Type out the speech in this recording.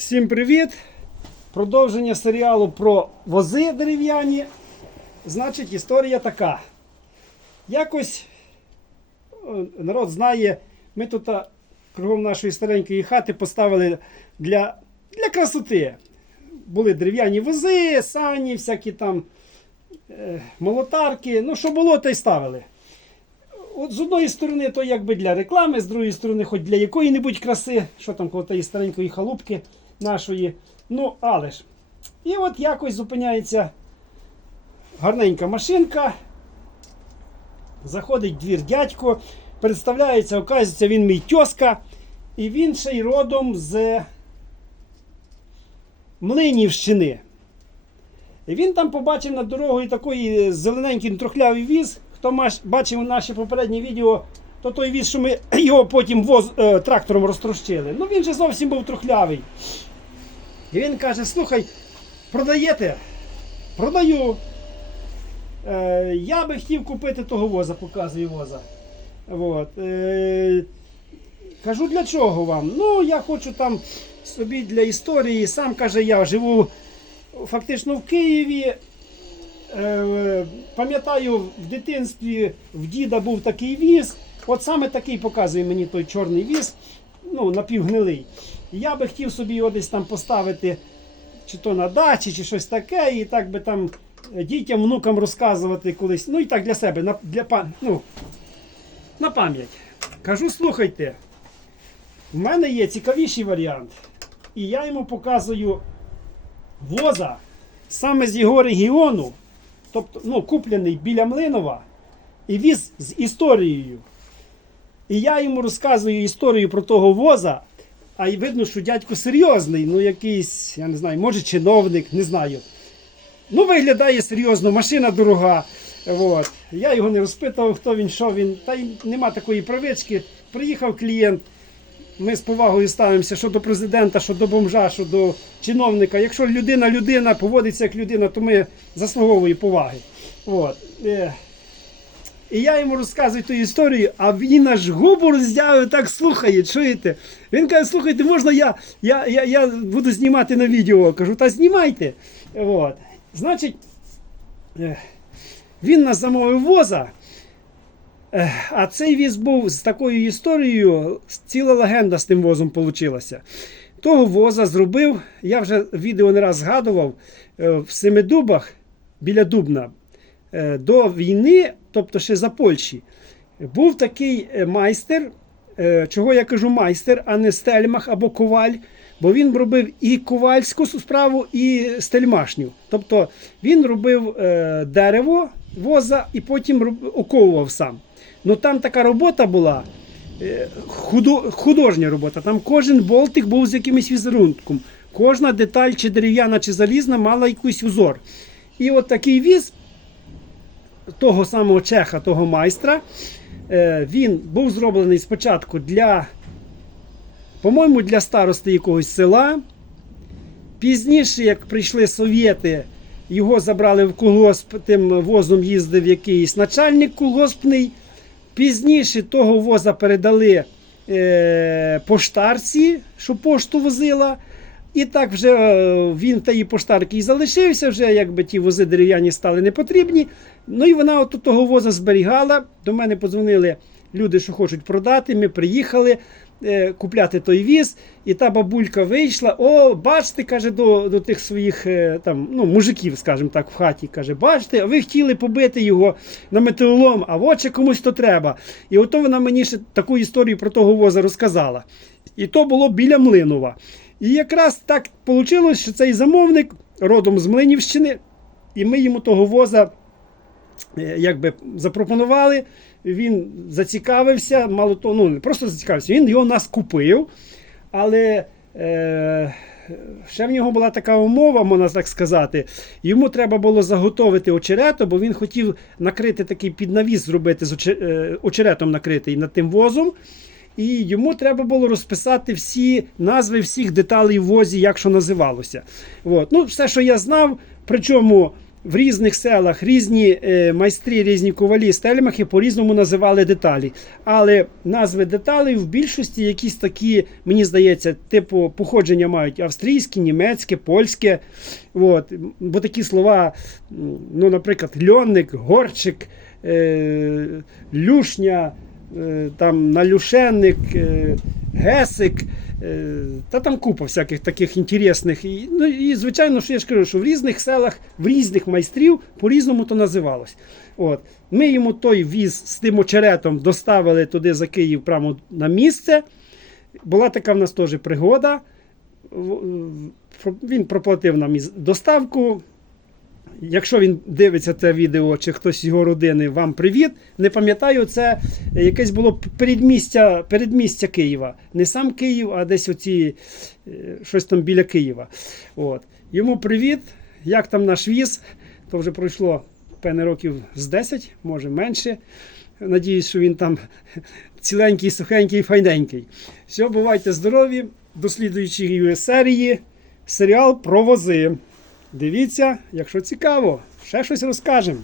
Всім привіт! Продовження серіалу про вози дерев'яні. Значить, історія така. Якось народ знає, ми тут кругом нашої старенької хати поставили для, для красоти. Були дерев'яні вози, сані, всякі там е, молотарки. Ну, що було, то й ставили. От з одної сторони, то якби для реклами, з другої сторони, хоч для якої-небудь краси, що там коло тієї старенької халупки нашої. Ну, але ж. І от якось зупиняється гарненька машинка. Заходить в двір дядько, представляється, оказується, він мій тьоска, і він ще й родом з Млинівщини. І він там побачив над дорогою такий зелененький трухлявий віз. Хто бачив наше попереднє відео, то той віз, що ми його потім воз, е, трактором розтрощили. Ну він же зовсім був трухлявий. І він каже: слухай, продаєте? Продаю. Е, я би хотів купити того воза, показує воза. От. Е, кажу, для чого вам? Ну, я хочу там собі для історії. Сам каже, я живу фактично в Києві. Е, пам'ятаю, в дитинстві в діда був такий віз. От саме такий показує мені той чорний віз, ну, напівгнилий. І Я би хотів собі його десь там поставити, чи то на дачі, чи щось таке, і так би там е, дітям, внукам розказувати колись. Ну і так для себе, на, для, ну, на пам'ять. Кажу, слухайте, в мене є цікавіший варіант. І я йому показую воза саме з його регіону, тобто ну, куплений біля Млинова, і віз з історією. І я йому розказую історію про того воза, а й видно, що дядько серйозний, ну якийсь, я не знаю, може чиновник, не знаю. Ну, виглядає серйозно, машина дорога. От. Я його не розпитував, хто він, що він. Та й нема такої привички. Приїхав клієнт. Ми з повагою ставимося що до президента, що до бомжа, що до чиновника. Якщо людина людина поводиться як людина, то ми заслуговуємо поваги. От. І я йому розказую ту історію, а він аж губу роздявив, так слухає, чуєте? Він каже, слухайте, можна я, я, я, я буду знімати на відео. Кажу, та знімайте. От. Значить, е, він нас замовив воза. Е, А цей віз був з такою історією, ціла легенда з тим возом получилася. Того воза зробив, я вже відео не раз згадував, е, в Семидубах біля Дубна до війни, тобто ще за Польщі, був такий е, майстер. Е, Чого я кажу майстер, а не стельмах або коваль, бо він робив і ковальську справу, і стельмашню. Тобто він робив е, дерево воза і потім оковував сам. Ну там така робота була, е, художня робота. Там кожен болтик був з якимось візерунком. Кожна деталь, чи дерев'яна, чи залізна, мала якийсь узор. І от такий віз того самого чеха, того майстра, е, він був зроблений спочатку для, по-моєму, для старости якогось села. Пізніше, як прийшли совєти, його забрали в колгосп, тим возом їздив якийсь начальник колгоспний. Пізніше того воза передали е, поштарці, що пошту возила. І так вже е, він та її поштарки і залишився, вже якби ті вози дерев'яні стали не потрібні. Ну і вона от того воза зберігала. До мене подзвонили люди, що хочуть продати. Ми приїхали е, купляти той віз. І та бабулька вийшла. О, бачите, каже, до, до тих своїх е, там, ну, мужиків, скажімо так, в хаті. Каже, бачите, ви хотіли побити його на метеолом, а от ще комусь то треба. І ото вона мені ще таку історію про того воза розказала. І то було біля Млинова. І якраз так вийшло, що цей замовник родом з Млинівщини, і ми йому того воза е, якби запропонували. Він зацікавився, мало того, ну не просто зацікавився, він його нас купив. Але е, ще в нього була така умова, можна так сказати. Йому треба було заготовити очерето, бо він хотів накрити такий піднавіс, зробити з е, очеретом накритий над тим возом. І йому треба було розписати всі назви всіх деталей в возі, як що називалося. От. Ну, все, що я знав, причому в різних селах різні е, майстри, різні ковалі, стельмахи по-різному називали деталі. Але назви деталей в більшості якісь такі, мені здається, типу походження мають австрійське, німецьке, польське. От. Бо такі слова, ну, наприклад, льонник, горчик, е, люшня, там, налюшенник, е, гесик. Е, Та там купа всяких таких інтересних. І, ну, і звичайно, що я ж кажу, що в різних селах, в різних майстрів по-різному то називалось. От. Ми йому той віз з тим очеретом доставили туди за Київ прямо на місце. Була така в нас теж пригода. Він проплатив нам доставку. Якщо він дивиться це відео, чи хтось з його родини, вам привіт. Не пам'ятаю, це якесь було передмістя, передмістя Києва. Не сам Київ, а десь оці е, щось там біля Києва. От. Йому привіт. Як там наш віз? То вже пройшло певне років з 10, може менше. Надіюсь, що він там ціленький, сухенький, файненький. Все, бувайте здорові. Дослідуючої серії. Серіал про вози. Дивіться, якщо цікаво, ще щось розкажемо.